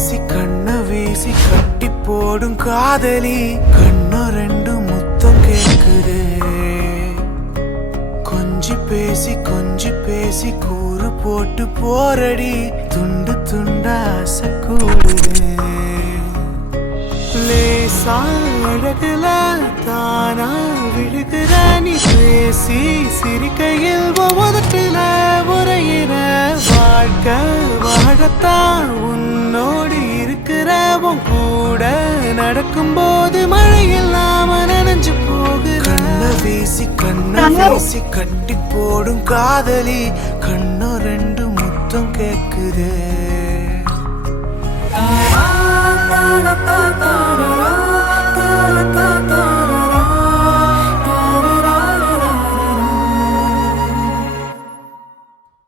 வீசி கண்ண வீசி கட்டி போடும் காதலி கண்ணோ ரெண்டு முத்தம் கேக்குது கொஞ்சி பேசி கூறு போட்டு போரடி துண்டு துண்டா ஆசை கூடுது லேசா அழகுல தானா விழுகிற நீ பேசி சிரிக்கையில் ஒவ்வொருத்தில உரையிற வாழ்க்கை வாழத்தான் உன்னோடு இருக்கிற உன் கூட நடக்கும்போது மழையில் நாம நனைஞ்சு போகிற கண்ண வீசி கட்டி போடும் காதலி கண்ணோ ரெண்டு முத்தம் கேக்குது.